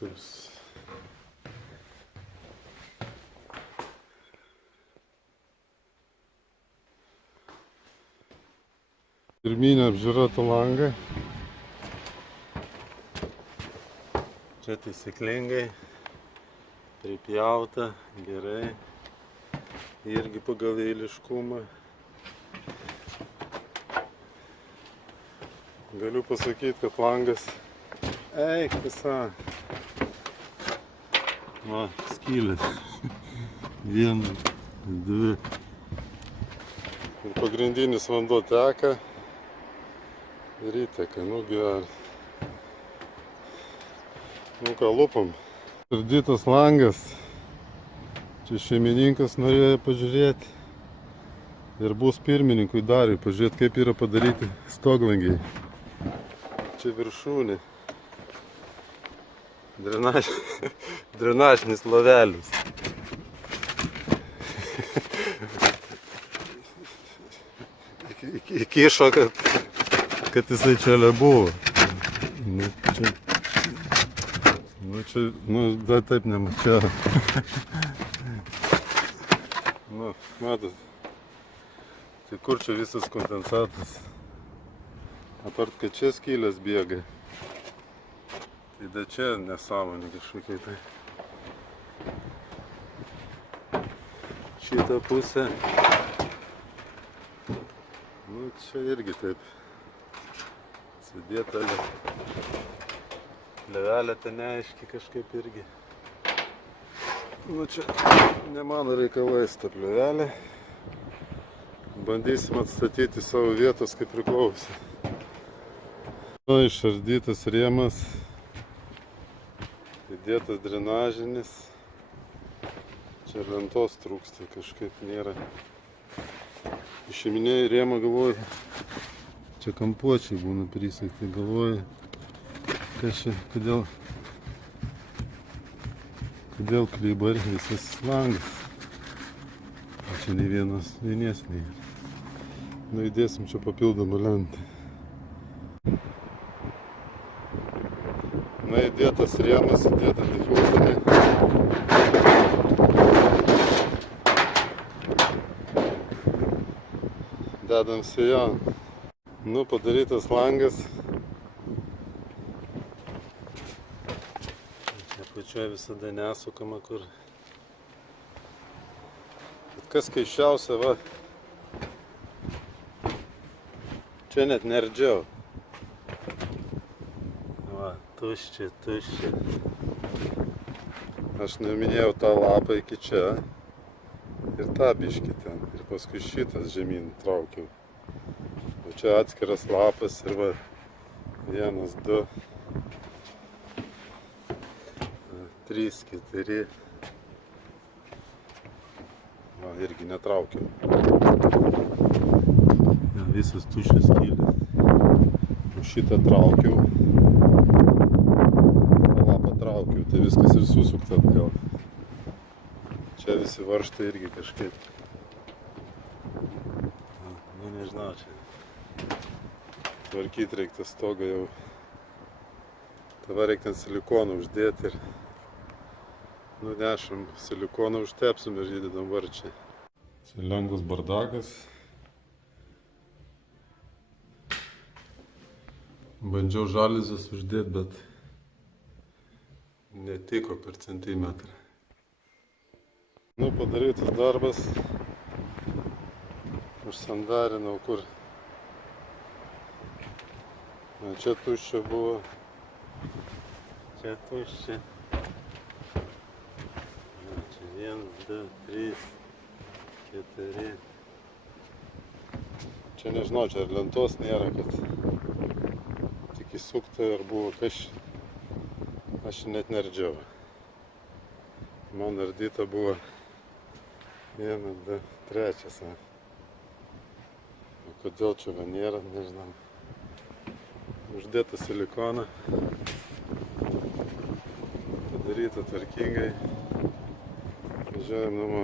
toks. Pirminė apžiūra to langą. Čia taisyklingai pripjauta, gerai. Irgi pagal eiliškumą. Galiu pasakyti, kad langas eik visą. Va, skylės. 1, 2. Ir pagrindinis vanduo teka. Ir įteka, nu gerai. Nu ką, lupam. Ardytas langas. Čia šeimininkas norėjo pažiūrėti. Ir bus pirmininkui Dariui pažiūrėti, kaip yra padaryti stoglangiai. Čia viršūnė. Drenažinis lovelis. Įkišo, kad jisai čia nebuvo. Dar taip nemačiau. Matot, tai kur čia visas kondensatas? Apart, kad čia skylės bėga. Tai da čia nesąmonė kažkokia tai. Šitą pusę. Nu, čia irgi taip. Sudėta levelė ten neaiški kažkaip irgi. Nu, čia ne mano reikalais ta levelė. Bandysim atstatyti savo vietos kaip priklausė. Išardytas rėmas. Įdėtas drenažinis. Čia lentos trūksta, kažkaip nėra. Išiminėjai rėmą, galvoju, čia kampuočiai būna prisegti, galvoju, kas čia, kodėl kliba ir visas langas. O čia nei vienas vienies nėra. Nu, įdėsim čia papildomą lentą. Na, įdėtas rėmas, įdėta difuzorė. Dedam sijoną. Nu, padarytas langas. Čia pačioje visada nesukama kur. Bet kas keisčiausia, va. Čia net nerdžiau. Va, tuščia. Aš neminėjau tą lapą iki čia. Ir tą biškį ten. Ir paskui šitas žemyn traukiau. O čia atskiras lapas ir va 1, 2, 3, 4. Va, irgi netraukiau. Ja, visas tuščias skylės. O šitą traukiau. Tą lapą traukiau. Tai viskas ir susukta atgal. Čia visi varžtai irgi kažkaip. Nu, nežinau, čia. Tvarkyti reikia stogą jau. Dabar reikia ten silikoną uždėti ir nunešam silikoną, užtepsim ir įdedam varčią. Čia lengvas bardakas. Bandžiau žalizės uždėti, bet netiko per centimetrą. Nu, padarytas darbas. Užsandarinau kur. Na, čia tuščia buvo. Čia tuščia. Na, čia 1, 2, 3, 4. Čia nežinau, čia ar lentos nėra, kad tik įsukta ir buvo kažkaip. Aš net nerdžiau. Man ardyta buvo 1, 2, 3. O kodėl čia va nėra, nežinau. Uždėta silikoną. Padaryta tvarkingai. Važiuojam namo.